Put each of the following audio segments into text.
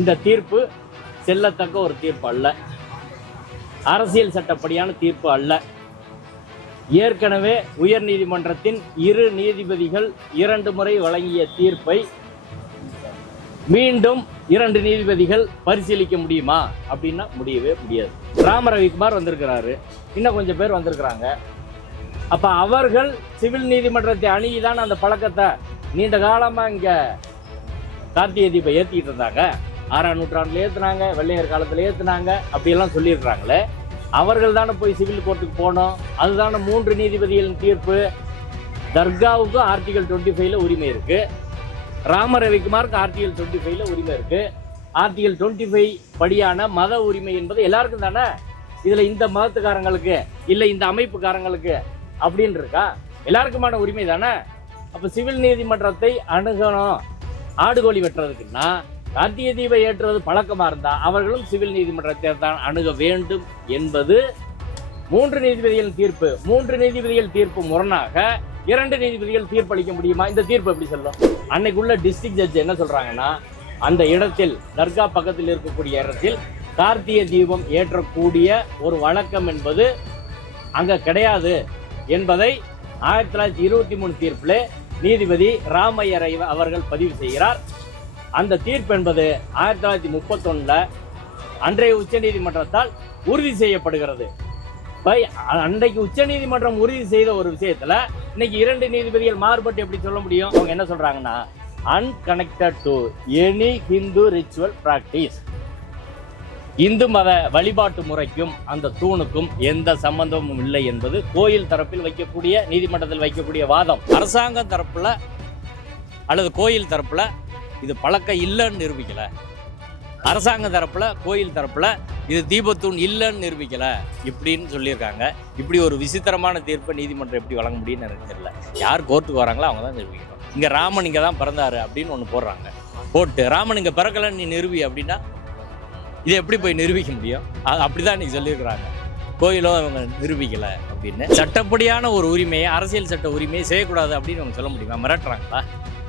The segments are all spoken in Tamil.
இந்த தீர்ப்பு செல்லத்தக்க ஒரு தீர்ப்பு அல்ல, அரசியல் சட்டப்படியான தீர்ப்பு அல்ல. ஏற்கனவே உயர்நீதிமன்றத்தின் 2 நீதிபதிகள் 2 முறை வழங்கிய தீர்ப்பை மீண்டும் 2 நீதிபதிகள் பரிசீலிக்க முடியுமா அப்படின்னா முடியவே முடியாது. ராம ரவிக்குமார் வந்திருக்கிறாரு, இன்னும் கொஞ்சம் பேர் வந்திருக்கிறாங்க. அப்ப அவர்கள் சிவில் நீதிமன்றத்தை அணுகிதான் அந்த பழக்கத்தை நீண்ட காலமா இங்க கார்த்திகை தீபம் ஏத்திட்டு இருந்தாங்க. 6ஆம் நூற்றாண்டுல ஏத்துனாங்க, வெள்ளையர் காலத்துல ஏத்துனாங்க, அப்படியெல்லாம் சொல்லியிருக்கிறாங்களே. அவர்கள் தானே போய் சிவில் கோர்ட்டுக்கு போனோம். அதுதானே 3 நீதிபதிகளின் தீர்ப்பு. தர்காவுக்கு ஆர்டிகல் 25ல உரிமை இருக்கு, ராம ரவிக்குமாருக்கு ஆர்டிகல் 25ல உரிமை இருக்கு. ஆர்டிகல் 25 படியான மத உரிமை என்பது எல்லாருக்கும் தானே. இதுல இந்த மதத்துக்காரங்களுக்கு இல்ல இந்த அமைப்புக்காரங்களுக்கு அப்படின்னு இருக்கா? எல்லாருக்குமான உரிமை தானே. அப்ப சிவில் நீதிமன்றத்தை அணுகணும். ஆடுகோழி வெட்டுறதுக்குன்னா கார்த்திகை தீபம் ஏற்றுவது பழக்கமா இருந்தா அவர்களும் சிவில் நீதிமன்றத்தை தான் அணுக வேண்டும் என்பது 3 நீதிபதிகள் தீர்ப்பு. 3 நீதிபதிகள் தீர்ப்பு முரணாக 2 நீதிபதிகள் தீர்ப்பளிக்க முடியுமா? இந்த தீர்ப்பு எப்படி சொல்லும்? அன்னைக்குள்ள டிஸ்ட்ரிக்ட் ஜட்ஜ் என்ன சொல்றாங்கன்னா, அந்த இடத்தில் தர்கா பக்கத்தில் இருக்கக்கூடிய இடத்தில் கார்த்திகை தீபம் ஏற்றக்கூடிய ஒரு வழக்கம் என்பது அங்க கிடையாது என்பதை 1923 தீர்ப்பில் நீதிபதி ராமையர் அவர்கள் பதிவு செய்கிறார். அந்த தீர்ப்பு என்பது 1931 அன்றைய உச்ச நீதிமன்றத்தால் உறுதி செய்யப்படுகிறது. அன்றைக்கு உச்ச நீதிமன்றம் உறுதி செய்த ஒரு விஷயத்துல இன்னைக்கு 2 நீதிபதிகள் மாறுபட்டு எப்படி சொல்ல முடியும்? அவங்க என்ன சொல்றாங்கன்னா, unconnected to any Hindu ritual practice, Hindu மத வழிபாட்டு முறைக்கும் அந்த தூணுக்கும் எந்த சம்பந்தமும் இல்லை என்பது கோயில் தரப்பில் வைக்கக்கூடிய, நீதிமன்றத்தில் வைக்கக்கூடிய வாதம். அரசாங்கம் தரப்புல அல்லது கோயில் தரப்புல இது பழக்கம் இல்லைன்னு நிரூபிக்கல. அரசாங்க தரப்புல கோயில் தரப்புல இது தீபத்தூண் இல்லைன்னு நிரூபிக்கல இப்படின்னு சொல்லியிருக்காங்க. இப்படி ஒரு விசித்திரமான தீர்ப்பை நீதிமன்றம் எப்படி வழங்க முடியும்னு எனக்கு தெரியல. யார் கோர்ட்டுக்கு வராங்களோ அவங்க தான் நிரூபிக்கணும். இங்க ராமன் இங்க தான் பிறந்தாரு அப்படின்னு ஒன்று போடுறாங்க, போட்டு ராமன் இங்க பிறக்கலன்னு நீ நிரூபி அப்படின்னா இதை எப்படி போய் நிரூபிக்க முடியும்? அப்படிதான் இன்னைக்கு சொல்லியிருக்கிறாங்க. கோயிலோ அவங்க நிரூபிக்கல அப்படின்னு. சட்டப்படியான ஒரு உரிமையை, அரசியல் சட்ட உரிமையை செய்யக்கூடாது அப்படின்னு அவங்க சொல்ல முடியுமா? மிரட்டுறாங்களா?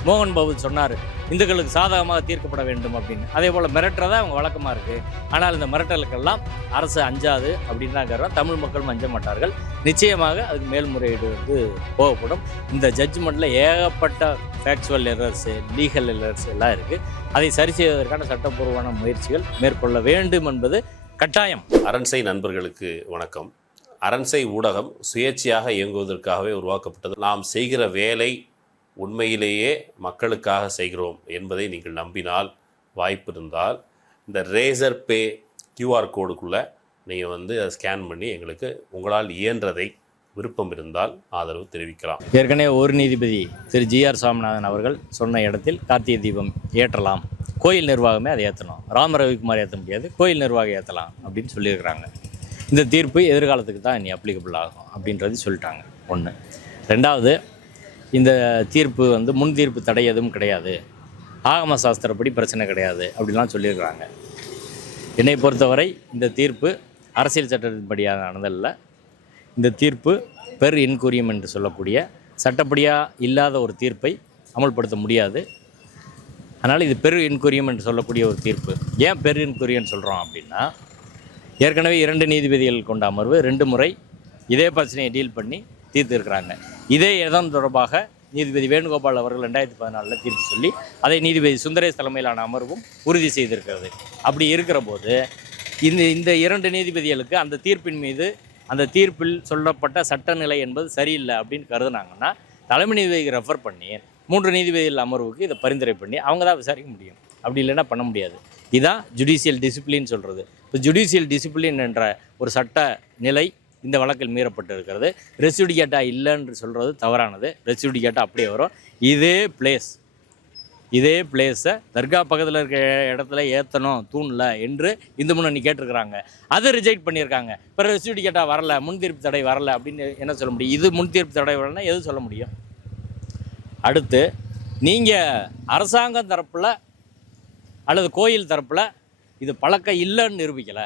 மோகன் பாபு சொன்னார் இந்துக்களுக்கு சாதகமாக தீர்க்கப்பட வேண்டும் அப்படின்னு. அதே போல் மிரட்டுறதா அவங்க வழக்கமாக இருக்குது. ஆனால் இந்த மிரட்டலுக்கெல்லாம் அரசு அஞ்சாது அப்படின்னு தான் கருவா. தமிழ் மக்களும் அஞ்ச மாட்டார்கள். நிச்சயமாக அதுக்கு மேல்முறையீடு போகப்படும். இந்த ஜட்ஜ்மெண்ட்டில் ஏகப்பட்ட ஃபேக்சுவல் எரர்ஸு, லீகல் எரர்ஸ் எல்லாம் இருக்குது. அதை சரி செய்வதற்கான சட்டப்பூர்வமான முயற்சிகள் மேற்கொள்ள வேண்டும் என்பது கட்டாயம். அரண்சை நண்பர்களுக்கு வணக்கம். அரண்சை ஊடகம் சுயேட்சையாக இயங்குவதற்காகவே உருவாக்கப்பட்டது. நாம் செய்கிற வேலை உண்மையிலேயே மக்களுக்காக செய்கிறோம் என்பதை நீங்கள் நம்பினால், வாய்ப்பு இருந்தால் இந்த ரேசர் பே கியூஆர் கோடுக்குள்ளே நீங்கள் அதை ஸ்கேன் பண்ணி எங்களுக்கு உங்களால் இயன்றதை விருப்பம் இருந்தால் ஆதரவு தெரிவிக்கலாம். ஏற்கனவே ஒரு நீதிபதி திரு ஜி.ஆர். சாமிநாதன் அவர்கள் சொன்ன இடத்தில் கார்த்திகை தீபம் ஏற்றலாம், கோயில் நிர்வாகமே அதை ஏற்றணும், ராம ரவிக்குமார் ஏற்ற முடியாது, கோயில் நிர்வாகம் ஏற்றலாம் அப்படின்னு சொல்லியிருக்கிறாங்க. இந்த தீர்ப்பு எதிர்காலத்துக்கு தான் இனி அப்ளிகபிள் ஆகும் அப்படின்றது சொல்லிட்டாங்க. ஒன்று. ரெண்டாவது, இந்த தீர்ப்பு முன் தீர்ப்பு தடை எதுவும் கிடையாது, ஆகம சாஸ்திரப்படி பிரச்சனை கிடையாது அப்படிலாம் சொல்லியிருக்கிறாங்க. என்னை பொறுத்தவரை இந்த தீர்ப்பு அரசியல் சட்டத்தின்படியானதல்ல. இந்த தீர்ப்பு பெர் இன்குரியம் என்று சொல்லக்கூடிய சட்டப்படியாக இல்லாத ஒரு தீர்ப்பை அமல்படுத்த முடியாது. அதனால் இது பெரு இன்குரியம் என்று சொல்லக்கூடிய ஒரு தீர்ப்பு. ஏன் பெரு இன்குரியன்னு சொல்கிறோம் அப்படின்னா, ஏற்கனவே 2 நீதிபதிகள் கொண்ட அமர்வு 2 முறை இதே பிரச்சனையை டீல் பண்ணி தீர்த்திருக்கிறாங்க. இதே இதன் தொடர்பாக நீதிபதி வேணுகோபால் அவர்கள் 2014 தீர்ப்பு சொல்லி அதை நீதிபதி சுந்தரேஷ் தலைமையிலான அமர்வும் உறுதி செய்திருக்கிறது. அப்படி இருக்கிற போது இந்த 2 நீதிபதிகளுக்கு அந்த தீர்ப்பின் மீது, அந்த தீர்ப்பில் சொல்லப்பட்ட சட்டநிலை என்பது சரியில்லை அப்படின்னு கருதுனாங்கன்னா தலைமை நீதிபதிக்கு ரெஃபர் பண்ணி 3 நீதிபதிகள் அமர்வுக்கு இதை பரிந்துரை பண்ணி அவங்க தான் விசாரிக்க முடியும். அப்படி இல்லைன்னா பண்ண முடியாது. இதுதான் ஜுடிஷியல் டிசிப்ளின் சொல்கிறது. இப்போ ஜுடிஷியல் டிசிப்ளின் என்ற ஒரு சட்ட நிலை இந்த வழக்கில் மீறப்பட்டு இருக்கிறது. ரெசிடிகேட்டா இல்லைன்னு சொல்கிறது தவறானது. ரெசிடிகேட்டா அப்படியே வரும். இதே பிளேஸை தர்கா பக்கத்தில் இருக்க இடத்துல ஏற்றணும் தூணில் என்று இந்து முன்னணி கேட்டிருக்கிறாங்க. அதை ரிஜெக்ட் பண்ணியிருக்காங்க. இப்போ ரெசிடிகேட்டா வரல, முன்தீர்ப்பு தடை வரல அப்படின்னு என்ன சொல்ல முடியும்? இது முன்தீர்ப்பு தடை வரலன்னா எது சொல்ல முடியும்? அடுத்து, நீங்கள் அரசாங்கம் தரப்பில் அல்லது கோயில் தரப்பில் இது பழக்கம் இல்லைன்னு நிரூபிக்கலை,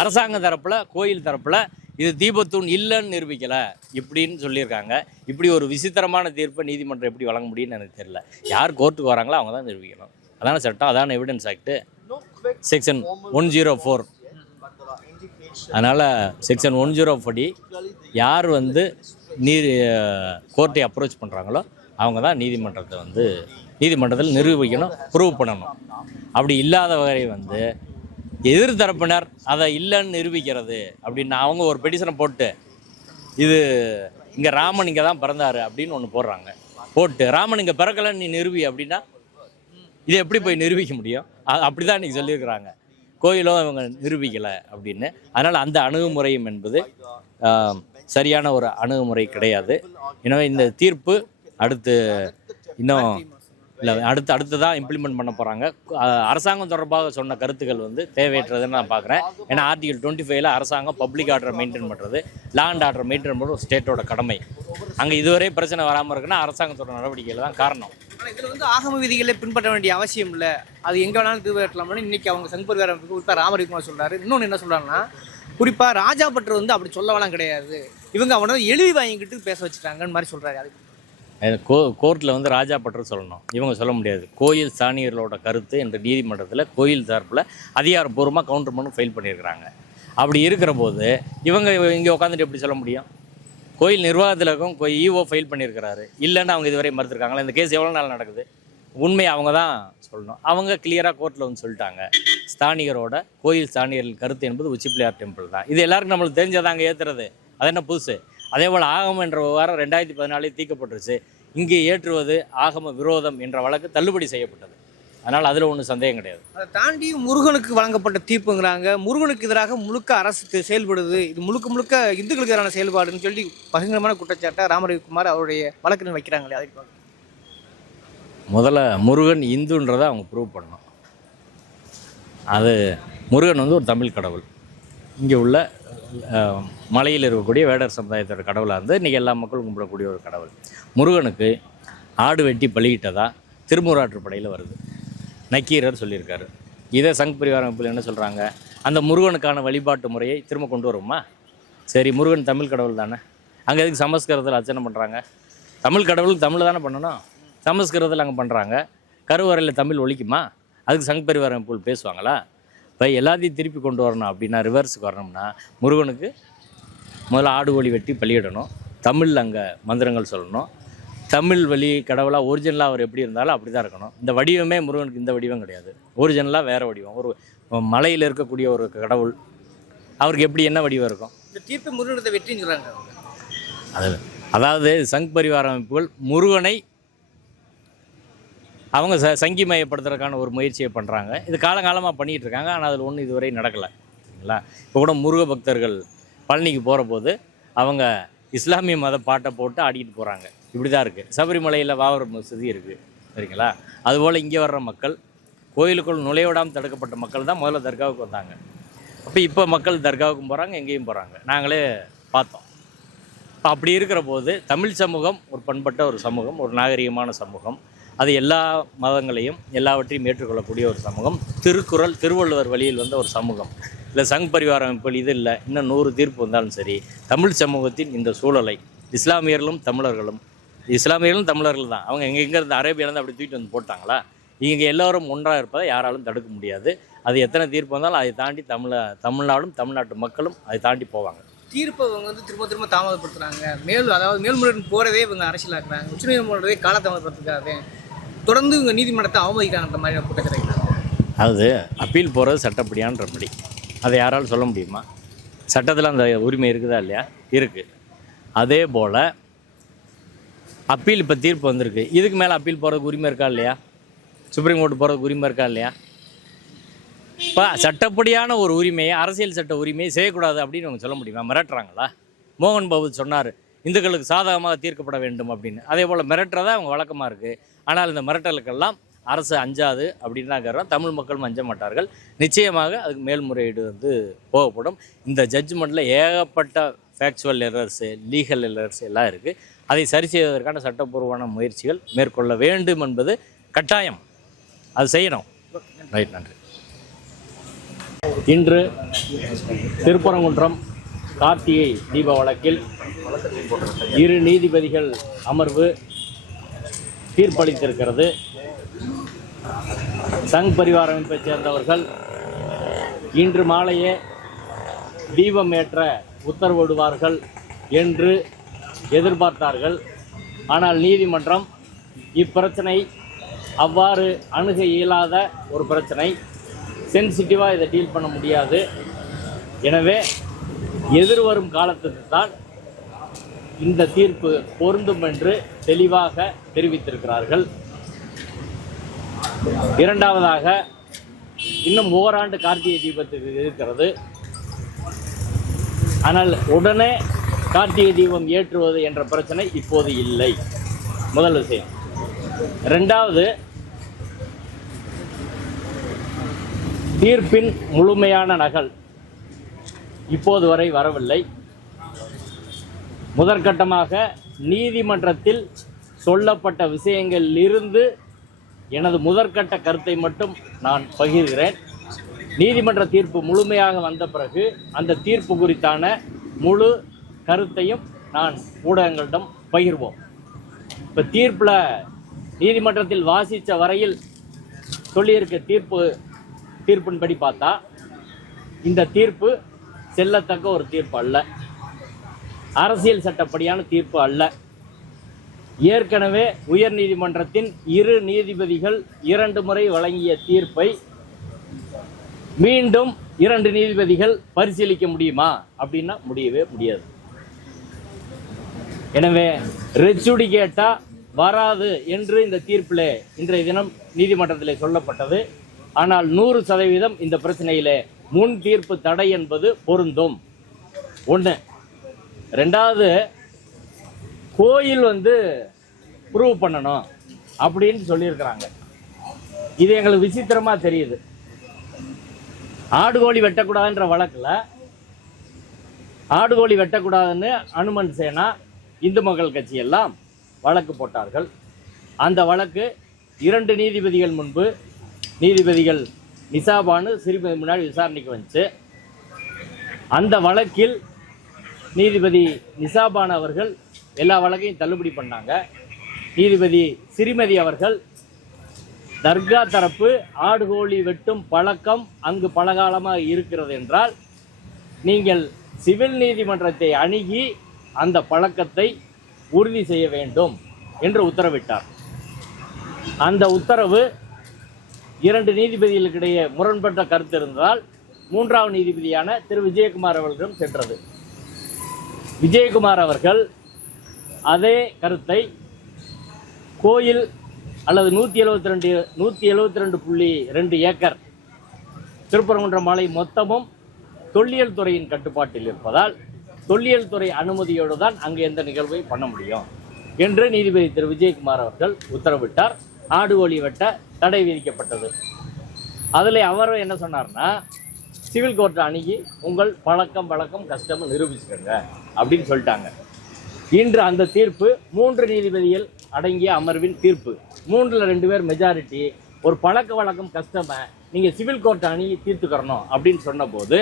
அரசாங்க தரப்பில் கோயில் தரப்பில் இது தீபத்தூண் இல்லைன்னு நிரூபிக்கலை இப்படின்னு சொல்லியிருக்காங்க. இப்படி ஒரு விசித்திரமான தீர்ப்பை நீதிமன்றம் எப்படி வழங்க முடியும்னு எனக்கு தெரியல. யார் கோர்ட்டுக்கு வராங்களோ அவங்க தான் நிரூபிக்கணும். அதான சட்டம், அதான எவிடன்ஸ் ஆக்ட் செக்ஷன் 104. அதனால் செக்ஷன் 104 படி யார் வந்து கோர்ட்டை அப்ரோச் பண்ணுறாங்களோ அவங்க தான் நீதிமன்றத்தில் நிரூபிக்கணும், ப்ரூவ் பண்ணணும். அப்படி இல்லாத வரை வந்து எதிர்த்தரப்பினர் அதை இல்லைன்னு நிரூபிக்கிறது அப்படின்னு அவங்க ஒரு பெட்டிஷனை போட்டு இது இங்கே ராமன் இங்கே தான் பிறந்தாரு அப்படின்னு ஒன்று போடுறாங்க. போட்டு ராமன் இங்கே பிறக்கலைன்னு நீ நிரூபி அப்படின்னா இதை எப்படி போய் நிரூபிக்க முடியும்? அப்படி தான் இன்றைக்கி சொல்லியிருக்கிறாங்க. கோயிலும் இவங்க நிரூபிக்கலை அப்படின்னு. அதனால் அந்த அணுகுமுறையும் என்பது சரியான ஒரு அணுகுமுறை கிடையாது. எனவே இந்த தீர்ப்பு அடுத்து இன்னும் இல்லை அடுத்ததான் இம்ப்ளிமெண்ட் பண்ண போகிறாங்க. அரசாங்கம் தொடர்பாக சொன்ன கருத்துக்கள் வந்து தேவையற்றதுன்னு நான் பார்க்குறேன். ஏன்னா ஆர்டிகல் 25ல் அரசாங்கம் பப்ளிக் ஆர்டரை மெயின்டைன் பண்ணுறது, லா அண்ட் ஆர்டரை மெயின்டைன் பண்ணுறது ஸ்டேட்டோட கடமை. அங்கே இதுவரை பிரச்சனை வராமல் இருக்குன்னா அரசாங்கத்தோட நடவடிக்கைகள் தான் காரணம். ஆனால் இதில் வந்து ஆகம விதிகளை பின்பற்ற வேண்டிய அவசியம் இல்லை, அது எங்கே வேணாலும் தீர்வு இன்றைக்கி அவங்க சங்பரிவார குறிப்பாக ராமரவிக்குமார் சொல்கிறாரு. இன்னொன்று என்ன சொல்கிறாங்கன்னா, குறிப்பாக ராஜா பட்டர் வந்து அப்படி சொல்லவெல்லாம் கிடையாது, இவங்க அவனை எழுதி வாங்கிக்கிட்டு பேச வச்சுட்டாங்கன்னு மாதிரி சொல்கிறாரு. அது கோர்ட்டில் வந்து ராஜா பட்டர் சொல்லணும், இவங்க சொல்ல முடியாது. கோயில் சாணியர்களோட கருத்து என்ற நீதிமன்றத்தில் கோயில் தரப்பில் அதிகாரப்பூர்வமாக கவுண்டர் பண்ணி ஃபைல் பண்ணியிருக்கிறாங்க. அப்படி இருக்கிற போது இவங்க இங்கே உட்காந்துட்டு எப்படி சொல்ல முடியும்? கோயில் நிர்வாகத்தில் இருக்கும் ஈஓ ஃபைல் பண்ணியிருக்கிறாரு, இல்லைன்னு அவங்க இதுவரை மறுத்துருக்காங்களா? இந்த கேஸ் எவ்வளோ நாள் நடக்குது? உண்மையை அவங்க தான் சொல்லணும். அவங்க கிளியராக கோர்ட்டில் வந்து சொல்லிட்டாங்க, ஸ்தானிகரோட கோயில் ஸ்தானிகர்கள் கருத்து என்பது உச்சிப்பிள்ளையார் டெம்பிள் தான். இது எல்லாருக்கும் நம்மளுக்கு தெரிஞ்சதாங்க ஏற்றுறது, அது என்ன புதுசு? அதே போல் ஆகமம் என்ற விவகாரம் 2014 தீர்க்கப்பட்டுருச்சு. இங்கே ஏற்றுவது ஆகம விரோதம் என்ற வழக்கு தள்ளுபடி செய்யப்பட்டது. அதனால் அதில் ஒன்றும் சந்தேகம் கிடையாது. அதை தாண்டி முருகனுக்கு வழங்கப்பட்ட தீர்ப்புங்கிறாங்க. முருகனுக்கு எதிராக முழுக்க அரசு செயல்படுது, இது முழுக்க இந்துக்களுக்கு எதிரான செயல்பாடுன்னு சொல்லி பகிரங்கமான குற்றச்சாட்டை ராமரவிக்குமார் அவருடைய வழக்கில் வைக்கிறாங்களே, அதை முதல்ல முருகன் இந்துன்றதை அவங்க ப்ரூவ் பண்ணணும். அது முருகன் வந்து ஒரு தமிழ் கடவுள், இங்கே உள்ள மலையில் இருக்கக்கூடிய வேடர் சமுதாயத்தோட கடவுளாக இருந்து இன்றைக்கி எல்லா மக்களும் கும்பிடக்கூடிய ஒரு கடவுள். முருகனுக்கு ஆடு வெட்டி பலியிட்டதா திருமுறாற்றுப்படையில் வருது, நக்கீரர் சொல்லியிருக்காரு. இதை சங் பரிவார அமைப்பில் என்ன சொல்கிறாங்க? அந்த முருகனுக்கான வழிபாட்டு முறையை திரும்ப கொண்டு வருமா? சரி, முருகன் தமிழ் கடவுள் தானே, அங்கே எதுக்கு சமஸ்கிருதத்தில் அர்ச்சனை பண்ணுறாங்க? தமிழ் கடவுளுக்கு தமிழ் தானே பண்ணணும், சமஸ்கிருதத்தில் அங்கே பண்ணுறாங்க. கருவறையில் தமிழ் ஒழிக்குமா? அதுக்கு சங் பரிவார அமைப்புகள் பேசுவாங்களா? இப்போ எல்லாத்தையும் திருப்பி கொண்டு வரணும் அப்படின்னா, ரிவர்ஸுக்கு வரணும்னா முருகனுக்கு முதல்ல ஆடு கோழி வெட்டி பலியிடணும், தமிழ் அங்கே மந்திரங்கள் சொல்லணும், தமிழ் வழி கடவுளாக ஒரிஜினலாக அவர் எப்படி இருந்தாலும் அப்படி தான் இருக்கணும். இந்த வடிவமே முருகனுக்கு இந்த வடிவம் கிடையாது, ஒரிஜினலாக வேறு வடிவம். ஒரு மலையில் இருக்கக்கூடிய ஒரு கடவுள், அவருக்கு எப்படி என்ன வடிவம் இருக்கும்? இந்த தீர்ப்பு முருகனத்தை வெற்றின்னு சொல்கிறாங்க. அதாவது சங் பரிவார அமைப்புகள் முருகனை அவங்க சங்கிமயப்படுத்துறதுக்கான ஒரு முயற்சியை பண்ணுறாங்க. இது காலங்காலமாக பண்ணிகிட்டு இருக்காங்க. ஆனால் அதில் ஒன்றும் இதுவரை நடக்கலை. சரிங்களா? இப்போ கூட முருக பக்தர்கள் பழனிக்கு போகிற போது அவங்க இஸ்லாமிய மத பாட்டை போட்டு ஆடிக்கிட்டு போகிறாங்க. இப்படி தான் இருக்குது. சபரிமலையில் வாவர மசூதி இருக்குது. சரிங்களா? அதுபோல் இங்கே வர்ற மக்கள், கோயிலுக்குள் நுழைவிடாமல் தடுக்கப்பட்ட மக்கள் தான் முதல்ல தர்காவுக்கு வந்தாங்க. இப்போ மக்கள் தர்காவுக்கும் போகிறாங்க, எங்கேயும் போகிறாங்க, நாங்களே பார்த்தோம். இப்போ அப்படி இருக்கிற போது தமிழ் சமூகம் ஒரு பண்பட்ட ஒரு சமூகம், ஒரு நாகரிகமான சமூகம், அது எல்லா மதங்களையும் எல்லாவற்றையும் ஏற்றுக்கொள்ளக்கூடிய ஒரு சமூகம், திருக்குறள் திருவள்ளுவர் வழியில் வந்த ஒரு சமூகம். இல்லை சங் பரிவார அமைப்புகள் இது இல்லை, இன்னும் 100 தீர்ப்பு வந்தாலும் சரி, தமிழ் சமூகத்தின் இந்த சூழலை இஸ்லாமியர்களும் தமிழர்கள் தான். அவங்க எங்கேருந்து அரேபியாலேருந்து அப்படி தூக்கிட்டு வந்து போட்டாங்களா? இங்கே எல்லோரும் ஒன்றாக இருப்பதை யாராலும் தடுக்க முடியாது. அது எத்தனை தீர்ப்பு வந்தாலும் அதை தாண்டி தமிழ்நாடும் தமிழ்நாட்டு மக்களும் அதை தாண்டி போவாங்க. தீர்ப்பை இவங்க வந்து திரும்ப தாமதப்படுத்துகிறாங்க. மேல்முறையீடு போகிறதே இவங்க அரசியலாக்குறாங்க. உச்சநீதிமன்றத்தை காலதாமதப்படுத்துக்காது தொடர்ந்து இவங்க நீதிமன்றத்தை அவமதிக்கிறாங்கன்ற மாதிரி குற்றச்சாட்டு. அது அப்பீல் போகிறது சட்டப்படியான்றபடி அதை யாராலும் சொல்ல முடியுமா? சட்டத்தில் அந்த உரிமை இருக்குதா இல்லையா? இருக்குது. அதே போல் அப்பீல் இப்போ தீர்ப்பு வந்திருக்கு, இதுக்கு மேலே அப்பீல் போகிறதுக்கு உரிமை இருக்கா இல்லையா? சுப்ரீம் கோர்ட்டு போகிறதுக்கு உரிமை இருக்கா இல்லையா? இப்போ சட்டப்படியான ஒரு உரிமையை, அரசியல் சட்ட உரிமையை செய்யக்கூடாது அப்படின்னு அவங்க சொல்ல முடியுமா? மிரட்டுறாங்களா? மோகன் பாபு சொன்னார் இந்துக்களுக்கு சாதகமாக தீர்க்கப்பட வேண்டும் அப்படின்னு. அதே போல் மிரட்டுறதா அவங்க வழக்கமாக இருக்குது. ஆனால் இந்த மிரட்டலுக்கெல்லாம் அரசு அஞ்சாது அப்படின்னு தான் கருதுறோம். தமிழ் மக்களும் அஞ்ச மாட்டார்கள். நிச்சயமாக அதுக்கு மேல்முறையீடு வந்து போகப்படும். இந்த ஜட்ஜ்மெண்ட்டில் ஏகப்பட்ட ஃபேக்சுவல் எரர்ஸு, லீகல் எரர்ஸ் எல்லாம் இருக்குது. அதை சரி செய்வதற்கான சட்டப்பூர்வமான முயற்சிகள் மேற்கொள்ள வேண்டும் என்பது கட்டாயம். அது செய்யணும். ரைட், நன்றி. இன்று திருப்பரங்குன்றம் கார்த்திகை தீப வழக்கில் 2 நீதிபதிகள் அமர்வு தீர்ப்பளித்திருக்கிறது. சங் பரிவார அமைப்பைச் சேர்ந்தவர்கள் இன்று மாலையே தீபம் ஏற்ற உத்தரவிடுவார்கள் என்று எதிர்பார்த்தார்கள். ஆனால் நீதிமன்றம் இப்பிரச்சனை அவ்வாறு அணுக இயலாத ஒரு பிரச்சனை, சென்சிட்டிவாக இதை டீல் பண்ண முடியாது. எனவே எதிர்வரும் காலத்துக்கு தான் இந்த தீர்ப்பு பொருந்தும் என்று தெளிவாக தெரிவித்திருக்கிறார்கள். இரண்டாவதாக, இன்னும் ஓராண்டு கார்த்திகை தீபத்துக்கு இருக்கிறது. ஆனால் உடனே கார்த்திகை தீபம் ஏற்றுவது என்ற பிரச்சனை இப்போது இல்லை. முதல் விஷயம். இரண்டாவது, தீர்ப்பின் முழுமையான நகல் இப்போது வரை வரவில்லை. முதற்கட்டமாக நீதிமன்றத்தில் சொல்லப்பட்ட விஷயங்களிலிருந்து எனது முதற்கட்ட கருத்தை மட்டும் நான் பகிர்கிறேன். நீதிமன்ற தீர்ப்பு முழுமையாக வந்த பிறகு அந்த தீர்ப்பு குறித்தான முழு கருத்தையும் நான் ஊடகங்களிடம் பகிர்வோம். இப்போ தீர்ப்பில் நீதிமன்றத்தில் வாசித்த வரையில் சொல்லியிருக்க தீர்ப்பின்படி பார்த்தா இந்த தீர்ப்பு செல்லத்தக்க ஒரு தீர்ப்பு அல்ல, அரசியல் சட்டப்படியான தீர்ப்பு அல்ல. ஏற்கனவே உயர் நீதிமன்றத்தின் 2 நீதிபதிகள் 2 முறை வழங்கிய தீர்ப்பை மீண்டும் 2 நீதிபதிகள் பரிசீலிக்க முடியுமா அப்படின்னா முடியவே முடியாது. எனவே ரெச்சுடிகேட்டா வராது என்று இந்த தீர்ப்பிலே இன்றைய தினம் நீதிமன்றத்திலே சொல்லப்பட்டது. ஆனால் 100% இந்த பிரச்சனையிலே முன் தீர்ப்பு தடை என்பது பொருந்தும். ஒன்று. ரெண்டாவது, கோயில் ப்ரூவ் பண்ணணும் அப்படின்னு சொல்லியிருக்கிறாங்க. இது எங்களுக்கு விசித்திரமாக தெரியுது. ஆடுகோழி வெட்டக்கூடாதுன்ற வழக்கில் ஆடுகோழி வெட்டக்கூடாதுன்னு அனுமன் சேனா, இந்து மக்கள் கட்சி எல்லாம் வழக்கு போட்டார்கள். அந்த வழக்கு 2 நீதிபதிகள் முன்பு நீதிபதிகள் நிசாபானு சிறுமதி முன்னாடி விசாரணைக்கு வந்துச்சு. அந்த வழக்கில் நீதிபதி நிசாபான் அவர்கள் எல்லா வழக்கையும் தள்ளுபடி பண்ணாங்க. நீதிபதி சிறுமதி அவர்கள் தர்கா தரப்பு ஆடுகோழி வெட்டும் பழக்கம் அங்கு பலகாலமாக இருக்கிறது என்றால் நீங்கள் சிவில் நீதிமன்றத்தை அணுகி அந்த பழக்கத்தை உறுதி செய்ய வேண்டும் என்று உத்தரவிட்டார். அந்த உத்தரவு 2 நீதிபதிகளுக்கிடையே முரண்பட்ட கருத்து இருந்தால் 3வது நீதிபதியான திரு விஜயகுமார் அவர்களிடம் சென்றது. விஜயகுமார் அவர்கள் அதே கருத்தை கோயில் அல்லது 172.2 ஏக்கர் திருப்பரங்குன்றம் மலை மொத்தமும் தொல்லியல் துறையின் கட்டுப்பாட்டில் இருப்பதால் தொல்லியல் துறை அனுமதியோடு தான் அங்கு எந்த நிகழ்வை பண்ண முடியும் என்று நீதிபதி திரு விஜயகுமார் அவர்கள் உத்தரவிட்டார். ஆடுகோழி வெட்ட தடை விதிக்கப்பட்டது. அதில் அவர் என்ன சொன்னார்னா, சிவில் கோர்ட்டை அணுகி உங்கள் வழக்கம் கஷ்டம் நிரூபிச்சுக்கங்க அப்படின்னு சொல்லிட்டாங்க. இன்று அந்த தீர்ப்பு 3 நீதிபதிகள் அடங்கிய அமர்வின் தீர்ப்பு. 3ல் 2 பேர் மெஜாரிட்டி ஒரு வழக்கம் கஷ்டமை நீங்கள் சிவில் கோர்ட்டை அணுகி தீர்த்துக்கிறணும் அப்படின்னு சொன்னபோது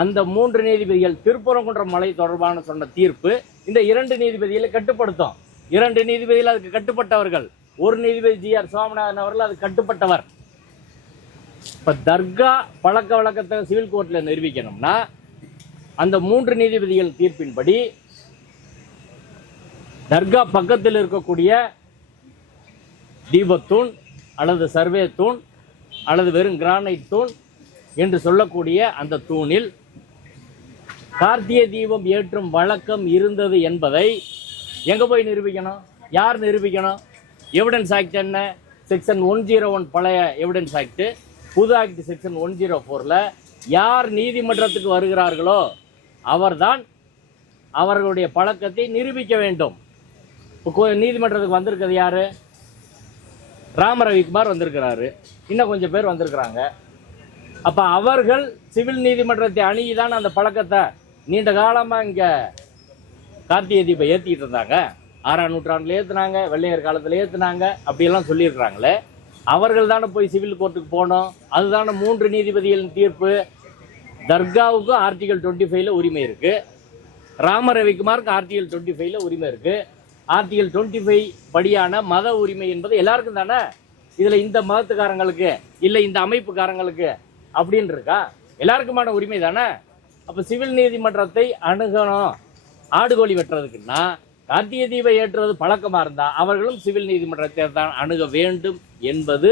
அந்த 3 நீதிபதிகள் திருப்பரங்குன்றம் மலை தொடர்பான சொன்ன தீர்ப்பு இந்த 2 நீதிபதிகளை கட்டுப்படுத்தும். 2 நீதிபதிகள் அதுக்கு கட்டுப்பட்டவர்கள். ஒரு நீதிபதி GR சுவாமிநாதன் அவர்கள் அது கட்டுப்பட்டவர். இப்போ தர்கா வழக்கத்தை சிவில் கோர்ட்டில் நிரூபிக்கணும்னா அந்த 3 நீதிபதிகள் தீர்ப்பின்படி தர்கா பக்கத்தில் இருக்கக்கூடிய தீபத்தூண் அல்லது சர்வே தூண் அல்லது வெறும் கிரானைட் தூண் என்று சொல்லக்கூடிய அந்த தூணில் கார்த்திகை தீபம் ஏற்றும் வழக்கம் இருந்தது என்பதை எங்கே போய் நிரூபிக்கணும்? யார் நிரூபிக்கணும்? எவிடன்ஸ் ஆக்ட் என்ன? செக்ஷன் 101 பழைய எவிடன்ஸ் ஆக்ட், புது ஆக்ட் செக்ஷன் 104ல் யார் நீதிமன்றத்துக்கு வருகிறார்களோ அவர்தான் அவர்களுடைய பழக்கத்தை நிரூபிக்க வேண்டும். இப்போ நீதிமன்றத்துக்கு வந்திருக்கிறது யாரு? ராமரவிக்குமார் வந்திருக்கிறாரு, இன்னும் கொஞ்சம் பேர் வந்திருக்கிறாங்க. அப்போ அவர்கள் சிவில் நீதிமன்றத்தை அணுகிதான் அந்த பழக்கத்தை நீண்ட காலமாக இங்கே கார்த்திகை தீபம் ஏற்றிக்கிட்டு இருந்தாங்க. 6ஆம் நூற்றாண்டில் ஏற்றுனாங்க, வெள்ளையர் காலத்தில் ஏற்றுனாங்க, அப்படியெல்லாம் சொல்லியிருக்கிறாங்களே. அவர்கள் தானே போய் சிவில் கோர்ட்டுக்கு போனோம். அதுதானே 3 நீதிபதிகளின் தீர்ப்பு. தர்காவுக்கும் ஆர்டிகல் 25ல் உரிமை இருக்குது, ராமரவிக்குமாருக்கு ஆர்டிகல் 25ல் உரிமை இருக்குது. ஆர்டிகல் 25 படியான மத உரிமை என்பது எல்லாருக்கும் தானே. இதில் இந்த மதத்துக்காரங்களுக்கு இல்லை இந்த அமைப்புக்காரங்களுக்கு அப்படின்னு இருக்கா? எல்லாருக்குமான உரிமை தானே. அப்போ சிவில் நீதிமன்றத்தை அணுகணும். ஆடுகோழி வெட்டுறதுக்குன்னா கார்த்திகை தீபம் ஏற்றுவது பழக்கமாக இருந்தால் அவர்களும் சிவில் நீதிமன்றத்தை தான் அணுக வேண்டும் என்பது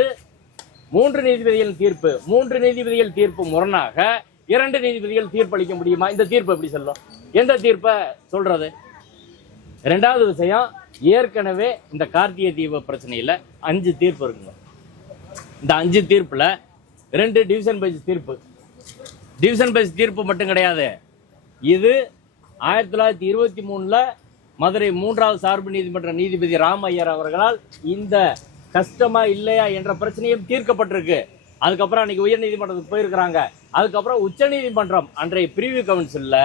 3 நீதிபதிகள் தீர்ப்பு. 3 நீதிபதிகள் தீர்ப்பு முரணாக 2 நீதிபதிகள் தீர்ப்பளிக்க முடியுமா? இந்த தீர்ப்பு எப்படி சொல்லும்? எந்த தீர்ப்பை சொல்றது? 2வது விஷயம், ஏற்கனவே இந்த கார்த்திகை தீப பிரச்சனையில் 5 தீர்ப்பு இருக்குங்க. இந்த 5 தீர்ப்புல 2 டிவிஷன் பெஞ்ச் தீர்ப்பு. டிவிஷன் பெஞ்ச் தீர்ப்பு மட்டும் கிடையாது, இது 1923 மதுரை 3வது சார்பு நீதிமன்ற நீதிபதி ராமையர் அவர்களால் இந்த கஷ்டமா இல்லையா என்ற பிரச்சனையும் தீர்க்கப்பட்டிருக்கு. அதுக்கப்புறம் அன்னைக்கு உயர் நீதிமன்றத்துக்கு போயிருக்கிறாங்க. அதுக்கப்புறம் உச்ச நீதிமன்றம் அன்றைய பிரிவு கவுன்சில்ல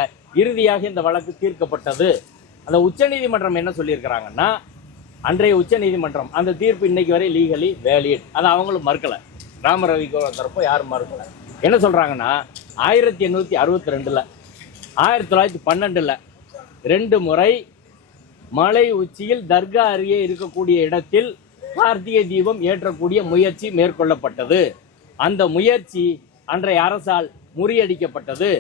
இறுதியாக இந்த வழக்கு தீர்க்கப்பட்டது. அந்த உச்ச நீதிமன்றம் என்ன சொல்லியிருக்கிறாங்கன்னா, அன்றைய உச்ச நீதிமன்றம் அந்த தீர்ப்பு இன்னைக்கு வரை லீகலி வேலிட், அதை அவங்களும் மறுக்கலை. ராமரவி தரப்போ யாரும் மறுக்கலை. என்ன சொல்றாங்கன்னா, 1862 1912 2 முறை மலை உச்சியில் தர்கா அருகே இருக்கக்கூடிய இடத்தில் கார்த்திகை தீபம் ஏற்றக்கூடிய முயற்சி மேற்கொள்ளப்பட்டது. அந்த முயற்சி அன்றைய அரசால் முறியடிக்கப்பட்டது.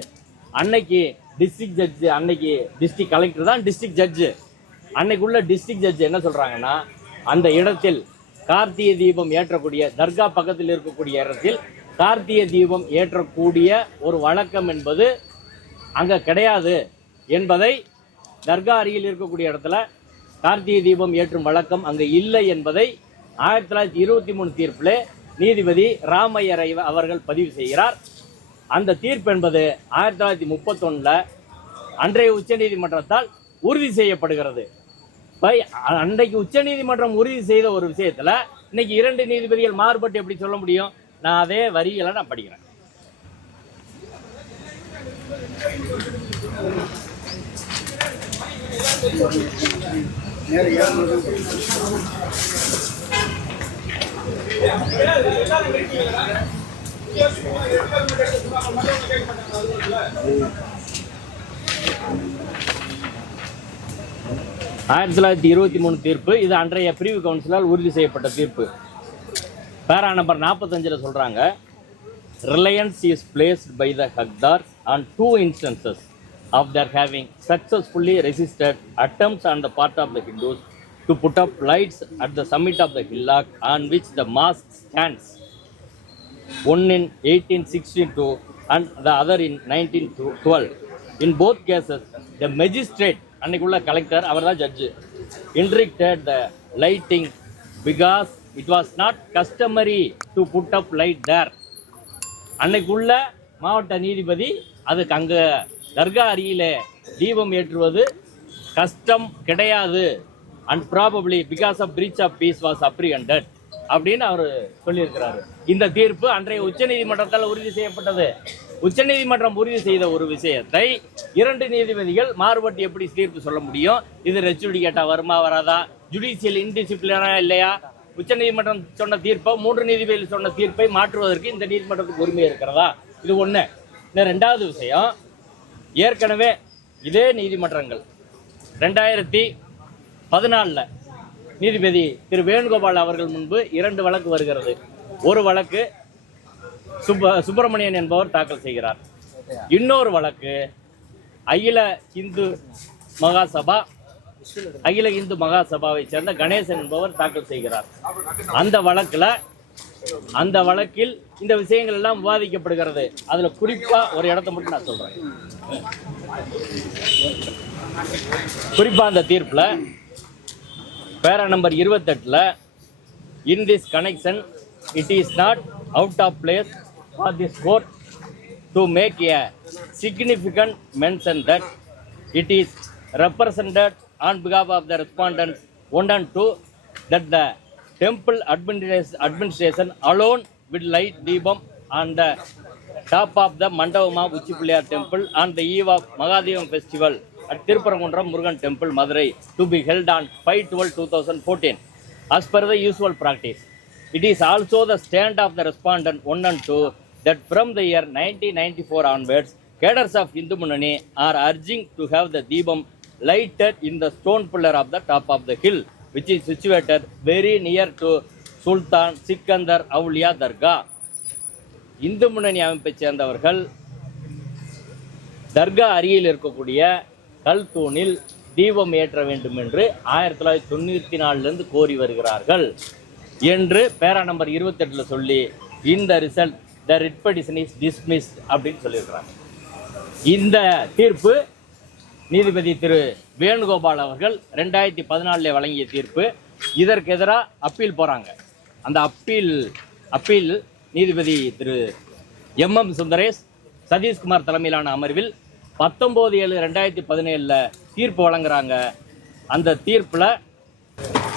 அன்னைக்கு டிஸ்ட்ரிக்ட் ஜட்ஜு, அன்னைக்கு டிஸ்ட்ரிக்ட் கலெக்டர் தான் டிஸ்ட்ரிக்ட் ஜட்ஜு. அன்னைக்குள்ள டிஸ்ட்ரிக்ட் ஜட்ஜு என்ன சொல்றாங்கன்னா, அந்த இடத்தில் கார்த்திகை தீபம் ஏற்றக்கூடிய தர்கா பக்கத்தில் இருக்கக்கூடிய இடத்தில் கார்த்திகை தீபம் ஏற்றக்கூடிய ஒரு வழக்கம் என்பது அங்க கிடையாது என்பதை, தர்கா அருகில் இருக்கக்கூடிய இடத்துல கார்த்திகை தீபம் ஏற்றும் வழக்கம் அங்கு இல்லை என்பதை 1923 தீர்ப்பில் நீதிபதி ராமையர் அவர்கள் பதிவு செய்கிறார். அந்த தீர்ப்பு என்பது 1931 அன்றைய உச்ச நீதிமன்றத்தால் உறுதி செய்யப்படுகிறது. அன்றைக்கு உச்ச நீதிமன்றம் உறுதி செய்த ஒரு விஷயத்துல இன்னைக்கு 2 நீதிபதிகள் மாறுபட்டு எப்படி சொல்ல முடியும்? நான் அதே வரிகளை நான் படிக்கிறேன். ஆயிரத்தி 1923 தீர்ப்பு, இது அன்றைய பிரிவு கவுன்சிலால் உறுதி செய்யப்பட்ட தீர்ப்பு. பேரா நம்பர் 45 சொல்றாங்க, reliance is placed by the ஹக்தார் on 2 instances of their having successfully resisted attempts on the part of the Hindus to put up lights at the summit of the hillock on which the mosque stands. One in 1862 and the other in 1912. In both cases, the magistrate, அன்னைக்குள்ள கலெக்டர் அவர் தான் judge, interdicted the lighting because it was not customary to put up light there. அன்னைக்குள்ள மாவட்ட நீதிபதி அதுக்கு அங்க தர்கா அருகிலே தீபம் ஏற்றுவது கஷ்டம் கிடையாது, and probably because of breach of peace was apprehended அப்படின்னு அவர் சொல்லியிருக்கிறாரு. இந்த தீர்ப்பு அன்றைய உச்சநீதிமன்றத்தால் உறுதி செய்யப்பட்டது. உச்சநீதிமன்றம் உறுதி செய்த ஒரு விஷயத்தை 2 நீதிபதிகள் மாறுபட்டு எப்படி தீர்ப்பு சொல்ல முடியும்? இது ரெச்சுடிகேட்டா வருமா வராதா? ஜுடிஷியல் இன்டிசிப்ளினா இல்லையா? உச்சநீதிமன்றம் சொன்ன தீர்ப்பை 3 நீதிபதிகள் சொன்ன தீர்ப்பை மாற்றுவதற்கு இந்த நீதிமன்றத்துக்கு உரிமை இருக்கிறதா? இது ஒன்று. இந்த 2வது விஷயம், ஏற்கனவே இதே நீதிமன்றங்கள் 2014 நீதிபதி திரு வேணுகோபால் அவர்கள் முன்பு 2 வழக்கு வருகிறது. ஒரு வழக்கு சுப்பிரமணியன் என்பவர் தாக்கல் செய்கிறார். இன்னொரு வழக்கு அகில இந்து மகாசபாவை சேர்ந்த கணேசன் என்பவர் தாக்கல் செய்கிறார். அந்த வழக்கில் இந்த விஷயங்கள் எல்லாம் விவாதிக்கப்படுகிறது. அதுல குறிப்பா ஒரு இடத்தை மட்டும் நான் சொல்றேன். குறிப்பா அந்த தீர்ப்புல para number 28 in this connection it is not out of place for this court to make a significant mention that it is represented on பிகாஃப் of the respondents 1 and 2 that the temple administration alone will light Deepam on the top of the Mandavama Uchipuliyar temple on the eve of Magadevam festival at Tirupparamundram Murugan temple, Madurai, to be held on 5/12/2014 as per the usual practice. It is also the stand of the respondent 1 and 2 that from the year 1994 onwards, cadres of Hindu Munnani are urging to have the Deepam lighted in the stone pillar of the top of the hill, which is situated very near to சுல்தான் சிக்கந்தர் அவுலியா தர்கா. இந்து முன்னணி அமைப்பைச் சேர்ந்தவர்கள் தர்கா அருகில் இருக்கக்கூடிய கல் தூணில் தீபம் ஏற்ற வேண்டும் என்று 1994 கோரி வருகிறார்கள் என்று பேரா நம்பர் 28 சொல்லி இந்த result the writ petition is dismissed அப்படின்னு சொல்லியிருக்கிறாங்க. இந்த தீர்ப்பு நீதிபதி திரு வேணுகோபால் அவர்கள் 2014 வழங்கிய தீர்ப்பு. இதற்கு எதிராக அப்பீல் போகிறாங்க. அந்த அப்பீல் நீதிபதி திரு MM சுந்தரேஷ் சதீஷ்குமார் தலைமையிலான அமர்வில் 19/7/2017 தீர்ப்பு வழங்குறாங்க. அந்த தீர்ப்பில்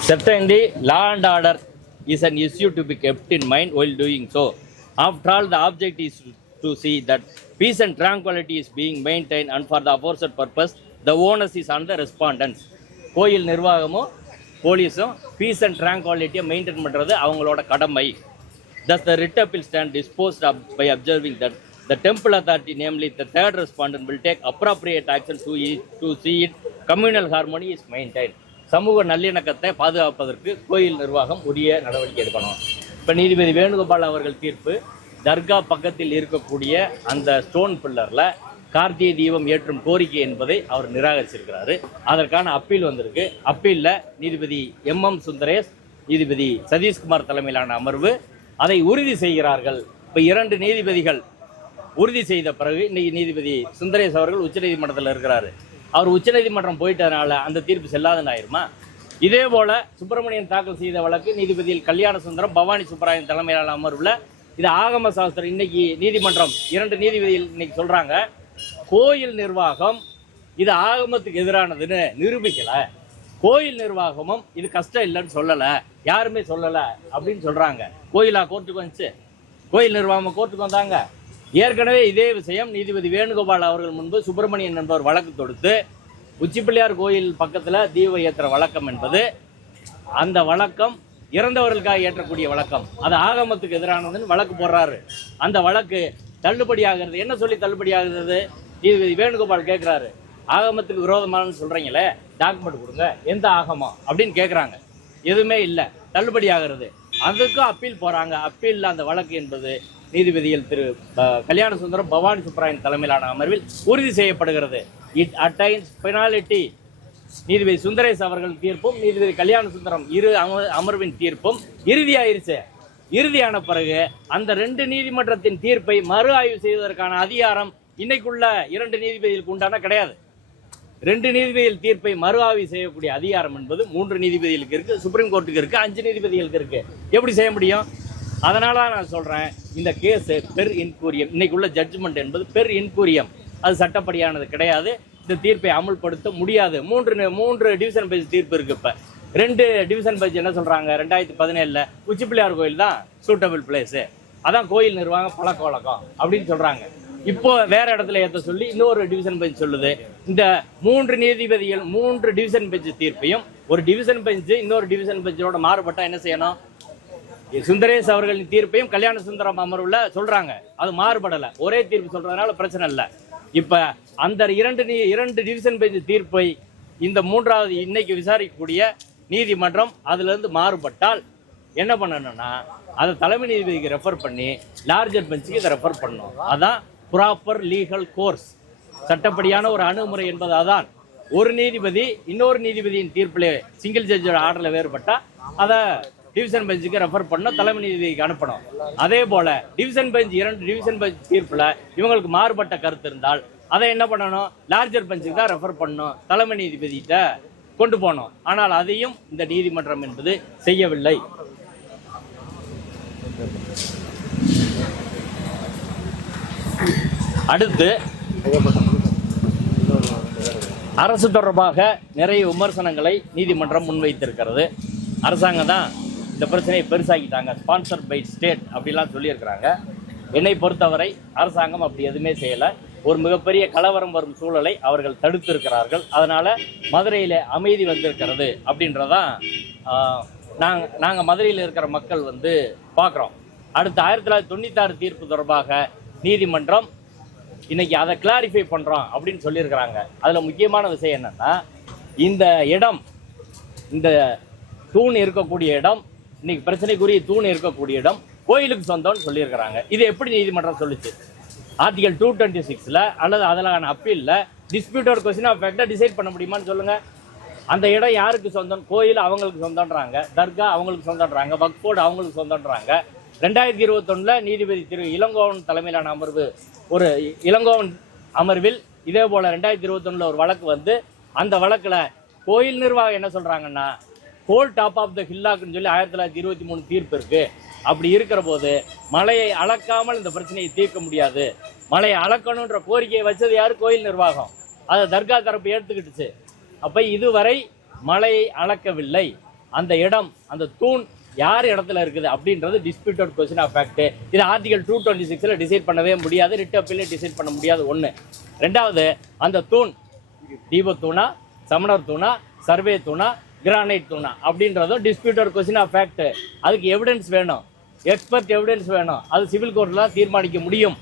certainly law and order is an issue to be kept in mind while doing so. After all, the object is to see that peace and tranquility is being maintained, and for the aforesaid purpose the onus is on the respondents. கோயில் நிர்வாகமும் போலீஸும் பீஸ் அண்ட் ட்ராங்குவாலிட்டியை மெயின்டைன் பண்ணுறது அவங்களோட கடமை. Thus the writ appeal stand disposed of by observing that the temple authority, namely the third respondent, will take appropriate action to see it communal harmony is maintained. சமூக நல்லிணக்கத்தை பாதுகாப்பதற்கு கோயில் நிர்வாகம் உரிய நடவடிக்கை எடுக்கணும். இப்போ நீதிபதி வேணுகோபால் அவர்கள் தீர்ப்பு தர்கா பக்கத்தில் இருக்கக்கூடிய அந்த ஸ்டோன் பில்லரில் கார்த்திகை தீபம் ஏற்றும் கோரிக்கை என்பதை அவர் நிராகரிச்சிருக்கிறாரு. அதற்கான அப்பீல் வந்திருக்கு. அப்பீலில் நீதிபதி MM சுந்தரேஷ், நீதிபதி சதீஷ்குமார் தலைமையிலான அமர்வு அதை உறுதி செய்கிறார்கள். இப்போ 2 நீதிபதிகள் உறுதி செய்த பிறகு இன்னைக்கு நீதிபதி சுந்தரேஷ் அவர்கள் உச்சநீதிமன்றத்தில் இருக்கிறாரு. அவர் உச்சநீதிமன்றம் போயிட்டதுனால அந்த தீர்ப்பு செல்லாதுன்னு ஆயிருமா? இதே போல சுப்பிரமணியன் தாக்கல் செய்த வழக்கு நீதிபதியில் கல்யாண சுந்தரம், பவானி சுப்பராயன் தலைமையிலான அமர்வில் இது ஆகம சாஸ்திரம். இன்னைக்கு நீதிமன்றம் 2 நீதிபதிகள் இன்னைக்கு சொல்றாங்க கோயில் நிர்வாகம் இது ஆகமத்துக்கு எதிரானதுன்னு நிரூபிக்கல. கோயில் நிர்வாகமும் இது கஷ்டம் இல்லைன்னு சொல்லலை, யாருமே சொல்லலை அப்படின்னு சொல்றாங்க. கோயிலா கோர்ட்டுக்கு வந்துச்சு? கோயில் நிர்வாகம் கோர்ட்டுக்கு வந்தாங்க. ஏற்கனவே இதே விஷயம் நீதிபதி வேணுகோபால் அவர்கள் முன்பு சுப்பிரமணியன் என்பவர் வழக்கு தொடுத்து உச்சிப்பிள்ளையார் கோயில் பக்கத்தில் தீப ஏற்ற வழக்கம் என்பது அந்த வழக்கம் இறந்தவர்களுக்காக ஏற்றக்கூடிய வழக்கம், அது ஆகமத்துக்கு எதிரானதுன்னு வழக்கு போடுறாரு. அந்த வழக்கு தள்ளுபடி ஆகிறது. என்ன சொல்லி தள்ளுபடி ஆகுறது? நீதிபதி வேணுகோபால் கேட்குறாரு, ஆகமத்துக்கு விரோதமானு சொல்கிறீங்களே, டாக்குமெண்ட் கொடுங்க, எந்த ஆகமம் அப்படின்னு கேட்குறாங்க. எதுவுமே இல்லை, தள்ளுபடி ஆகிறது. அதுக்கும் அப்பீல் போகிறாங்க. அப்பீலில் அந்த வழக்கு என்பது நீதிபதிகள் திரு கல்யாண சுந்தரம், பவானி சுப்பராயன் தலைமையிலான அமர்வில் உறுதி செய்யப்படுகிறது. It attains penalty. நீதிபதி சுந்தரேஷ் அவர்கள் தீர்ப்பும் நீதிபதி கல்யாண சுந்தரம் அமர்வின் தீர்ப்பும் இறுதியாயிருச்சு. இறுதியான பிறகு அந்த 2 நீதிமன்றத்தின் தீர்ப்பை மறு ஆய்வு செய்வதற்கான அதிகாரம் இன்னைக்குள்ள 2 நீதிபதிகளுக்கு உண்டான கிடையாது. 2 நீதிபதிகள் தீர்ப்பை மறு ஆய்வு செய்யக்கூடிய அதிகாரம் என்பது 3 நீதிபதிகளுக்கு இருக்கு, சுப்ரீம் கோர்ட்டுக்கு இருக்கு, 5 நீதிபதிகளுக்கு இருக்கு. எப்படி செய்ய முடியும்? அதனால நான் சொல்றேன், இந்த கேஸ் பெர் இன்கூரியம், இன்னைக்குள்ள ஜட்ஜ்மெண்ட் என்பது பெர் இன்கூரியம், அது சட்டப்படியானது கிடையாது. இந்த தீர்ப்பை அமுல்படுத்த முடியாது. 3 டிவிஷன் பெஞ்ச் தீர்ப்பு இருக்கு. இப்ப 2 டிவிஷன் பெஞ்ச் என்ன சொல்றாங்க? 2017 உச்சிப்பிள்ளையார் கோயில் தான் சூட்டபிள் பிளேஸ், அதான் கோயில் நிர்வாகம் பழக்க வழக்கம் அப்படின்னு சொல்றாங்க. இப்போ வேற இடத்துல ஏற்ற சொல்லி இன்னொரு டிவிஷன் பெஞ்ச் சொல்லுது. இந்த 3 நீதிபதிகள் 3 டிவிஷன் பெஞ்ச் தீர்ப்பையும் ஒரு டிவிஷன் பெஞ்ச் இன்னொரு டிவிஷன் பெஞ்சோட மாறுபட்டா என்ன செய்யணும்? சுந்தரேஷ் அவர்களின் தீர்ப்பையும் கல்யாண சுந்தரம் அமர்வுல சொல்றாங்க, அது மாறுபடலை, ஒரே தீர்ப்பு சொல்றதுனால பிரச்சனை இல்லை. இப்ப அந்த 2 டிவிஷன் பெஞ்ச் தீர்ப்பை இந்த 3வது இன்னைக்கு விசாரிக்கக்கூடிய நீதிமன்றம் அதுல இருந்து மாறுபட்டால் என்ன பண்ணணும்னா அதை தலைமை நீதிபதிக்கு ரெஃபர் பண்ணி லார்ஜர் பெஞ்சுக்கு இதை ரெஃபர் பண்ணணும். அதான் ப்ராப்பர் லீகல் கோர்ஸ், சட்டப்படியான ஒரு அணுகுமுறை என்பது. அதான் ஒரு நீதிபதி இன்னொரு நீதிபதியின் தீர்ப்பில் சிங்கிள் ஜட்ஜோட ஆர்டரில் வேறுபட்டா அதை டிவிஷன் பெஞ்சுக்கு ரெஃபர் பண்ண தலைமை நீதிபதிக்கு அனுப்பணும். அதே போல டிவிஷன் பெஞ்ச் 2 டிவிஷன் பெஞ்ச் தீர்ப்பில் இவங்களுக்கு மாறுபட்ட கருத்து இருந்தால் அதை என்ன பண்ணணும்? லார்ஜர் பெஞ்சுக்கு தான் ரெஃபர் பண்ணணும், தலைமை நீதிபதிகிட்ட கொண்டு போகணும். ஆனால் அதையும் இந்த நீதிமன்றம் என்பது செய்யவில்லை. அடுத்து அரசு தொடர்பாக நிறைய விமர்சனங்களை நீதிமன்றம் முன்வைத்திருக்கிறது. அரசாங்கம் தான் இந்த பிரச்சனையை பெருசாக்கிட்டாங்க, ஸ்பான்சர் பை ஸ்டேட் அப்படிலாம் சொல்லியிருக்கிறாங்க. என்னை பொறுத்தவரை அரசாங்கம் அப்படி எதுவுமே செய்யலை. ஒரு மிகப்பெரிய கலவரம் வரும் சூழலை அவர்கள் தடுத்திருக்கிறார்கள். அதனால் மதுரையில் அமைதி வந்திருக்கிறது அப்படின்றதான் நாங்கள் மதுரையில் இருக்கிற மக்கள் பார்க்குறோம். அடுத்து 1996 தீர்ப்பு தொடர்பாக நீதிமன்றம் இன்னைக்கு அதை கிளாரிஃபை பண்ணுறோம் அப்படின்னு சொல்லியிருக்கிறாங்க. அதில் முக்கியமான விஷயம் என்னென்னா, இந்த இடம், இந்த தூண் இருக்கக்கூடிய இடம் இன்னைக்கு பிரச்சனைக்குரிய தூண் இருக்கக்கூடிய இடம் கோயிலுக்கு சொந்தம்னு சொல்லியிருக்கிறாங்க. இது எப்படி நீதிமன்றம் சொல்லுச்சு? ஆர்டிகல் 226ல அல்லது அதிலான அப்பீல்ல டிஸ்பியூட்டட் கொஸ்டின் ஆஃப் ஃபேக்டை டிசைட் பண்ண முடியுமான்னு சொல்லுங்க. அந்த இடம் யாருக்கு சொந்தம்? கோயில் அவங்களுக்கு சொந்தம்ன்றாங்க, தர்கா அவங்களுக்கு சொந்தம்ன்றாங்க, வக்ஃப் போர்டு அவங்களுக்கு சொந்தம்ன்றாங்க. 2021 நீதிபதி திரு இளங்கோவன் தலைமையிலான அமர்வு ஒரு இளங்கோவன் அமர்வில் இதே போல 2021 ஒரு வழக்கு வந்து அந்த வழக்கில் கோயில் நிர்வாகம் என்ன சொல்றாங்கன்னா ஹோல் டாப் ஆஃப் த ஹில்லாக்குன்னு சொல்லி 1923 தீர்ப்பு இருக்கு. அப்படி இருக்கிற போது மலையை அளக்காமல் இந்த பிரச்சனையை தீர்க்க முடியாது. மலையை அளக்கணுன்ற கோரிக்கையை வச்சது யாரு? கோயில் நிர்வாகம். அதை தர்கா தரப்பு ஏற்றுக்கிட்டுச்சு. அப்ப இதுவரை மலையை அளக்கவில்லை. அந்த இடம், அந்த தூண் யார் இடத்துல இருக்குது அப்படின்றது டிஸ்பியூட்டட் கொஸ்டின் ஆஃப் ஃபேக்ட். இது ஆர்டிகல் 226ல டிசைட் பண்ணவே முடியாது, ரிட் அப்பீல்ல டிசைட் பண்ண முடியாது. ஒன்று. ரெண்டாவது, அந்த தூண் தீபத்தூணா, சமணர் தூணா, சர்வே தூணா, கிரானைட் தூணா அப்படின்றதும் டிஸ்பியூட்டட் கொஸ்டின் ஆஃப் ஃபேக்ட். அதுக்கு எவிடன்ஸ் வேணும், எக்ஸ்பர்ட் எவிடன்ஸ் வேணும். அது சிவில் கோர்ட்ல தீர்மானிக்க முடியும்.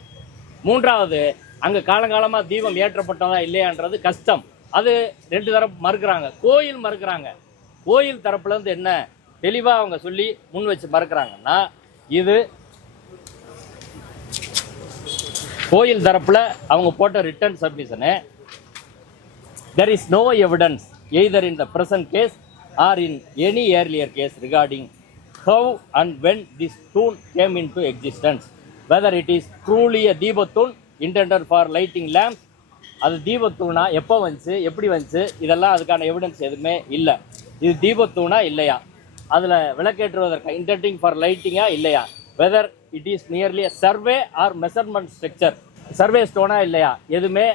மூன்றாவது, அங்க காலங்காலமா தீபம் ஏற்றப்பட்டதா இல்லையான்றது கஷ்டம். அது ரெண்டு தரப்பு மறுக்கிறாங்க. கோயில் மறுக்கிறாங்க. கோயில் தரப்புல இருந்து என்ன தெளிவா அவங்க சொல்லி முன் வச்சு மறுக்கிறாங்கன்னா, இது கோயில் தரப்புல அவங்க போட்ட return சப்மிஷனு there is no evidence either in the present case or in any earlier case regarding how and when this tomb came into existence, whether it is truly a தீபத்தூண் intended for lighting lamps, அது தீபத்தூணா, எப்போ வந்துச்சு, எப்படி வந்துச்சு, இதெல்லாம் அதுக்கான எவிடன்ஸ் எதுவுமே இல்லை. இது தீபத்தூணா இல்லையா, அதில் விளக்கேற்றுவதற்கு இன்டெண்டிங் ஃபார் லைட்டிங்கா இல்லையா, whether it is nearly survey or measurement structure, survey ஸ்டோனா இல்லையா, எதுவுமே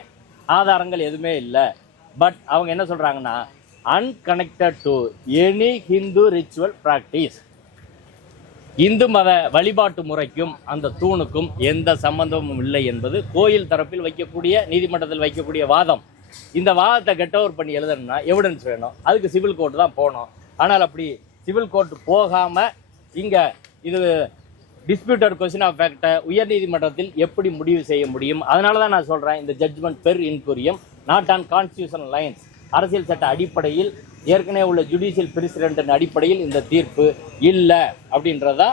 ஆதாரங்கள் எதுவுமே இல்லை. பட் அவங்க என்ன சொல்கிறாங்கன்னா, unconnected to any Hindu ritual practice, இந்து மத வழிபாட்டு முறைக்கும் அந்த தூணுக்கும் எந்த சம்பந்தமும் இல்லை என்பது கோயில் தரப்பில் வைக்கக்கூடிய, நீதிமன்றத்தில் வைக்கக்கூடிய வாதம். இந்த வாதத்தை கெட் ஓவர் பண்ணி எழுதணும்னா எவிடன்ஸ் வேணும். அதுக்கு சிவில் கோர்ட் தான் போகணும். ஆனால் அப்படி சிவில் கோர்ட் போகாமல் இங்கே இது டிஸ்பியூட்டட் கொஸ்டின் ஆஃப் ஃபேக்டை உயர்நீதிமன்றத்தில் எப்படி முடிவு செய்ய முடியும்? அதனால தான் நான் சொல்கிறேன், இந்த judgement per incuriam not on constitutional lines, அரசியல் சட்ட அடிப்படையில் ஏற்கனவே உள்ள ஜுடிஷியல் பிரசிடென்ட் அடிப்படையில் இந்த தீர்ப்பு இல்லை அப்படின்றதா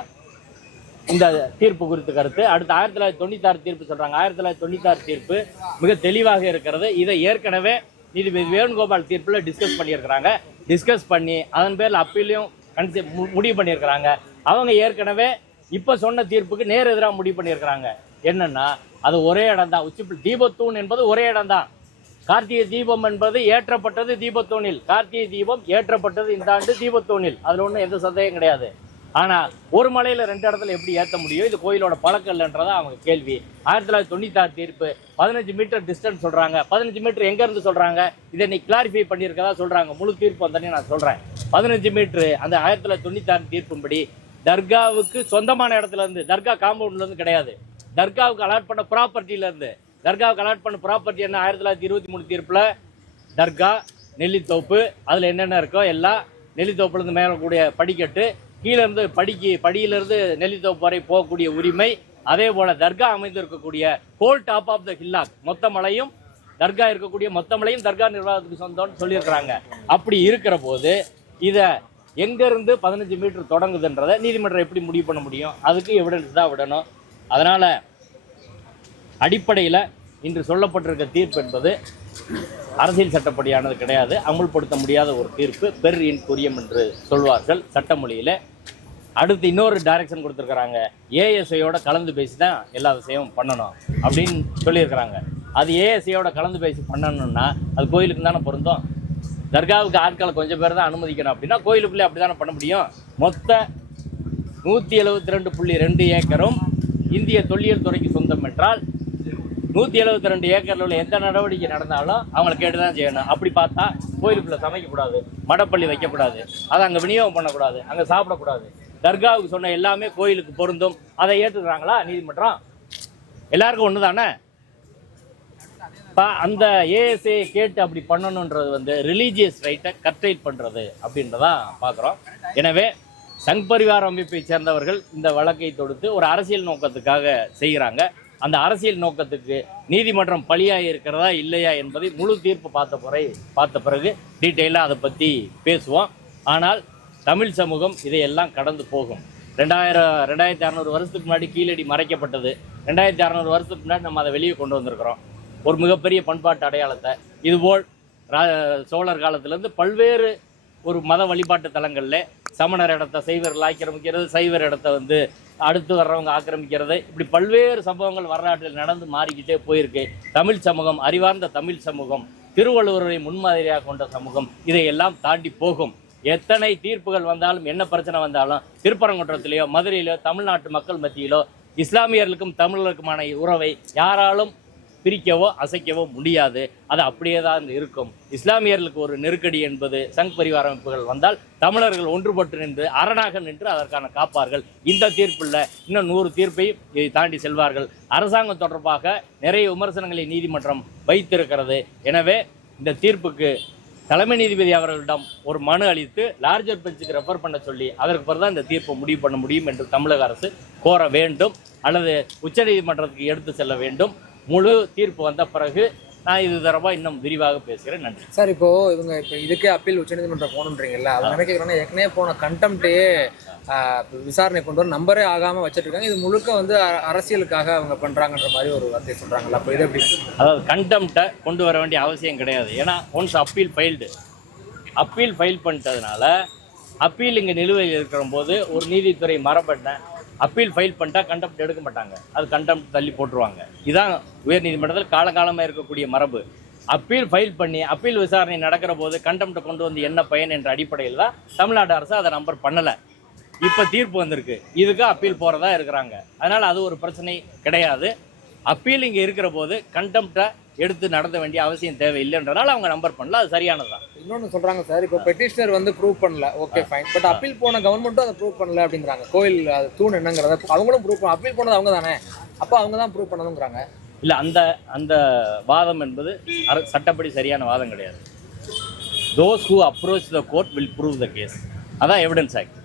இந்த தீர்ப்பு குறித்து கருத்து. அடுத்து 1996 தீர்ப்பு சொல்கிறாங்க. 1996 தீர்ப்பு மிக தெளிவாக இருக்கிறது. இதை ஏற்கனவே நீதிபதி வேணுகோபால் தீர்ப்பில் டிஸ்கஸ் பண்ணியிருக்கிறாங்க. டிஸ்கஸ் பண்ணி அதன் பேரில் அப்பீலையும் முடிவு பண்ணியிருக்கிறாங்க. அவங்க ஏற்கனவே இப்போ சொன்ன தீர்ப்புக்கு நேர் எதிராக முடிவு பண்ணியிருக்கிறாங்க. என்னன்னா, அது ஒரே இடம் தான். உச்சி தீபத்தூண் என்பது ஒரே இடம் தான். கார்த்திகை தீபம் என்பது ஏற்றப்பட்டது தீபத்தூணில். கார்த்திகை தீபம் ஏற்றப்பட்டது இந்த ஆண்டு தீபத்தூணில். அதில் ஒன்றும் எந்த சந்தேகம் கிடையாது. ஆனால் ஒரு மலையில் 2 இடத்துல எப்படி ஏற்ற முடியும்? இது கோயிலோட பழக்கம் இல்லைன்றதா அவங்க கேள்வி. 1996 தீர்ப்பு 15 மீட்டர் டிஸ்டன்ஸ் சொல்கிறாங்க. 15 மீட்டர் எங்கேருந்து சொல்கிறாங்க? இதை இன்னைக்கு கிளாரிஃபை பண்ணியிருக்கதா சொல்கிறாங்க. முழு தீர்ப்பு வந்தோடனே நான் சொல்கிறேன். 15 மீட்ரு அந்த 1996 தீர்ப்பும்படி தர்காவுக்கு சொந்தமான இடத்துல இருந்து, தர்கா காம்பவுண்ட்லேருந்து கிடையாது, தர்காவுக்கு அலாட் பண்ண ப்ராப்பர்ட்டியிலேருந்து. தர்காவுக்கு அலாட் பண்ண ப்ராப்பர்ட்டி என்ன? 1923 தீர்ப்பில் தர்கா, நெல்லித்தோப்பு, அதில் என்னென்ன இருக்கோ எல்லாம், நெல்லித்தோப்புலேருந்து மேலே கூடிய படிக்கட்டு, கீழேருந்து படியிலிருந்து நெல்லித்தோப்பு வரை போகக்கூடிய உரிமை, அதே போல் தர்கா அமைந்திருக்கக்கூடிய whole top of the hillock, மொத்த மலையும் தர்கா இருக்கக்கூடிய மொத்த மலையும் தர்கா நிர்வாகத்துக்கு சொந்தம்னு சொல்லியிருக்கிறாங்க. அப்படி இருக்கிற போது இதை எங்கேருந்து 15 மீட்டர் தொடங்குதுன்றதை நீதிமன்றம் எப்படி முடிவு பண்ண முடியும்? அதுக்கு எவிடன்ஸ் தான் விடணும். அதனால் அடிப்படையில் இன்று சொல்லப்பட்டிருக்க தீர்ப்பு என்பது அரசியல் சட்டப்படியானது கிடையாது, அமுல்படுத்த முடியாத ஒரு தீர்ப்பு, பெர் இன்குரியம் என்று சொல்வார்கள் சட்டமொழியில். அடுத்து இன்னொரு டைரக்ஷன் கொடுத்துருக்குறாங்க, ஏஎஸ்ஐயோட கலந்து பேசி தான் எல்லா விஷயமும் பண்ணணும் அப்படின்னு சொல்லியிருக்கிறாங்க. அது ஏஎஸ்ஐயோட கலந்து பேசி பண்ணணும்னா அது கோயிலுக்கு தானே பொருந்தும். தர்காவுக்கு ஆட்களை கொஞ்சம் பேர் தான் அனுமதிக்கணும் அப்படின்னா கோயிலுக்குள்ளே அப்படி தானே பண்ண முடியும். மொத்த 172.2 ஏக்கரும் இந்திய தொல்லியல் துறைக்கு சொந்தம் என்றால் 172 ஏக்கரில் உள்ள எந்த நடவடிக்கை நடந்தாலும் அவங்களை கேட்டு தான் செய்யணும். அப்படி பார்த்தா கோயிலுக்குள்ளே சமைக்கக்கூடாது, மடப்பள்ளி வைக்கக்கூடாது, அதை அங்கே விநியோகம் பண்ணக்கூடாது, அங்கே சாப்பிடக்கூடாது. தர்காவுக்கு சொன்ன எல்லாமே கோயிலுக்கு பொருந்தும். அதை ஏற்றுக்கிறாங்களா நீதிமன்றம்? எல்லாருக்கும் ஒன்று தானே. அந்த ஏஎஸ்ஏ கேட்டு அப்படி பண்ணணுன்றது வந்து ரிலீஜியஸ் ரைட்டை கர்டைல் பண்ணுறது அப்படின்றதான் பார்க்குறோம். எனவே சங் பரிவார அமைப்பை சேர்ந்தவர்கள் இந்த வழக்கை தொடுத்து ஒரு அரசியல் நோக்கத்துக்காக செய்கிறாங்க. அந்த அரசியல் நோக்கத்துக்கு நீதிமன்றம் பழியாக இருக்கிறதா இல்லையா என்பதை முழு தீர்ப்பு பார்த்த பிறகு டீட்டெயிலாக அதை பற்றி பேசுவோம். ஆனால் தமிழ் சமூகம் இதையெல்லாம் கடந்து போகும். 2600 வருஷத்துக்கு முன்னாடி கீழடி மறைக்கப்பட்டது. 2600 வருஷத்துக்கு முன்னாடி நம்ம அதை வெளியே கொண்டு வந்திருக்கிறோம். ஒரு மிகப்பெரிய பண்பாட்டு அடையாளத்தை. இதுபோல் சோழர் காலத்திலேருந்து பல்வேறு ஒரு மத வழிபாட்டு தலங்களில் சமணர் இடத்த சைவர்கள் ஆக்கிரமிக்கிறது, சைவர் இடத்த அடுத்து வர்றவங்க ஆக்கிரமிக்கிறது, இப்படி பல்வேறு சம்பவங்கள் வரலாற்றில் நடந்து மாறிக்கிட்டே போயிருக்கு. தமிழ் சமூகம், அறிவார்ந்த தமிழ் சமூகம், திருவள்ளுவரை முன்மாதிரியாக கொண்ட சமூகம் இதையெல்லாம் தாண்டி போகும். எத்தனை தீர்ப்புகள் வந்தாலும், என்ன பிரச்சனை வந்தாலும், திருப்பரங்குன்றத்திலேயோ மதுரையிலோ தமிழ்நாட்டு மக்கள் மத்தியிலோ இஸ்லாமியர்களுக்கும் தமிழர்களுக்குமான உறவை யாராலும் பிரிக்கவோ அசைக்கவோ முடியாது. அது அப்படியே தான் இருக்கும். இஸ்லாமியர்களுக்கு ஒரு நெருக்கடி என்பது சங் பரிவார அமைப்புகள் வந்தால் தமிழர்கள் ஒன்றுபட்டு நின்று அரணாக நின்று அதற்கான காப்பார்கள். இந்த தீர்ப்பில் இன்னும் 100 தீர்ப்பையும் இதை தாண்டி செல்வார்கள். அரசாங்கம் தொடர்பாக நிறைய விமர்சனங்களை நீதிமன்றம் வைத்திருக்கிறது. எனவே இந்த தீர்ப்புக்கு தலைமை நீதிபதி அவர்களிடம் ஒரு மனு அளித்து லார்ஜர் பெஞ்சுக்கு ரெஃபர் பண்ண சொல்லி அதற்கு பிறகு தான் இந்த தீர்ப்பை முடிவு பண்ண முடியும் என்று தமிழக அரசு கோர வேண்டும், அல்லது உச்சநீதிமன்றத்துக்கு எடுத்து செல்ல வேண்டும். முழு தீர்ப்பு வந்த பிறகு நான் இது தொடர்பாக இன்னும் விரிவாக பேசுகிறேன். நன்றி சார். இப்போ இதுக்கே அப்பீல் உச்சநீதிமன்றம் போகணுன்றீங்கல்ல, அவங்க நினைக்கிறோன்னா ஏற்கனவே போன கண்டெம்ப்டையே விசாரணை கொண்டு வர நம்பரே ஆகாமல் வச்சுட்ருக்காங்க. இது முழுக்க அரசியலுக்காக அவங்க பண்ணுறாங்கன்ற மாதிரி ஒரு வார்த்தை சொல்கிறாங்கல்ல, அப்போ இது எப்படி? அதாவது கண்டெம்ப்டை கொண்டு வர வேண்டிய அவசியம் கிடையாது. ஏன்னா ஒன்ஸ் அப்பீல் ஃபைல் பண்ணிட்டதுனால அப்பீல் இங்கே நிலுவையில் இருக்கிற போது ஒரு நீதித்துறை மரபண்ண அப்பீல் ஃபைல் பண்ணிட்டா கண்டெம்ப்ட் எடுக்க மாட்டாங்க, அது கண்டெம்ப்ட் தள்ளி போட்டுருவாங்க. இதுதான் உயர்நீதிமன்றத்தில் காலகாலமாக இருக்கக்கூடிய மரபு. அப்பீல் ஃபைல் பண்ணி அப்பீல் விசாரணை நடக்கிற போது கண்டெம்ப்டை கொண்டு வந்து என்ன பயன் என்ற அடிப்படையில் தான் தமிழ்நாடு அரசு அதை நம்பர் பண்ணலை. இப்போ தீர்ப்பு வந்திருக்கு, இதுக்கு அப்பீல் போகிறதா இருக்கிறாங்க. அதனால் அது ஒரு பிரச்சனை கிடையாது. அப்பீல் இங்கே இருக்கிற போது கண்டெம்ப்டை எடுத்து நடத்த வேண்டிய அவசியம் தேவையில்லைன்றனால அவங்க நம்பர் பண்ணல, அது சரியானது தான். இன்னொன்று சொல்கிறாங்க சார், இப்போ பெட்டிஷனர் ப்ரூவ் பண்ணல, ஓகே ஃபைன், பட் அப்பீல் போன கவர்மெண்ட்டும் அதை ப்ரூவ் பண்ணல அப்படிங்கிறாங்க. கோயில் அது தூண் என்னங்கிறத அவங்களும் ப்ரூவ் பண்ண, அப்பீல் போனது அவங்க தானே, அப்போ அவங்க தான் ப்ரூவ் பண்ணணுங்கிறாங்க. இல்லை, அந்த வாதம் என்பது சட்டப்படி சரியான வாதம் கிடையாது. those who approach the court will prove the case. அதான் எவிடன்ஸ் ஆக்ட்.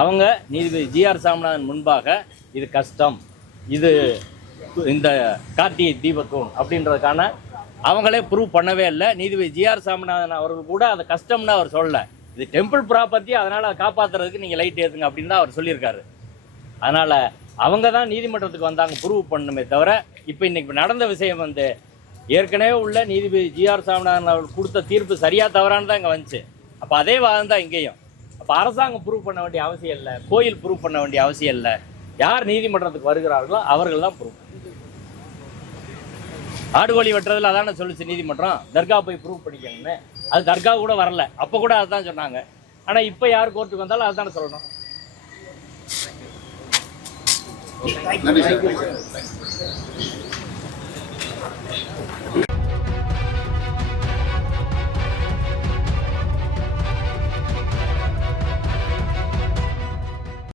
அவங்க நீதிபதி ஜிஆர் சாமிநாதன் முன்பாக இது கஷ்டம், இது இந்த கார்த்திகை தீபத்தூண் அப்படின்றதுக்கான அவங்களே ப்ரூவ் பண்ணவே இல்லை. நீதிபதி ஜிஆர் சாமிநாதன் அவர்கள் கூட அது கஷ்டம்னு அவர் சொல்லலை. இது டெம்பிள் ப்ராப்பர்ட்டி, அதனால் அதை காப்பாற்றுறதுக்கு நீங்கள் லைட் ஏற்றுங்க அப்படின்னு தான் அவர் சொல்லியிருக்காரு. அதனால் அவங்க தான் நீதிமன்றத்துக்கு வந்தாங்க ப்ரூவ் பண்ணணுமே தவிர, இப்போ இன்றைக்கி நடந்த விஷயம் ஏற்கனவே உள்ள நீதிபதி ஜிஆர் சாமிநாதன் அவர்கள் கொடுத்த தீர்ப்பு சரியாக தவறானு தான் இங்கே வந்துச்சு. அப்போ அதே வாதம் தான் இங்கேயும். அப்போ அரசாங்கம் ப்ரூவ் பண்ண வேண்டிய அவசியம் இல்லை, கோயில் ப்ரூவ் பண்ண வேண்டிய அவசியம் இல்லை. யார் நீதிமன்றத்துக்கு வருகிறார்களோ அவர்கள் தான் ப்ரூவ். ஆடுகோழி வெட்டுறதுல அதான சொல்லிச்சு நீதிமன்றம், தர்கா போய் ப்ரூவ் பண்ணிக்கணும்னு. அது தர்கா கூட வரல, அப்போ கூட அதுதான் சொன்னாங்க. ஆனால் இப்போ யார் கோர்ட்டுக்கு வந்தாலும் அதுதானே சொல்லணும்.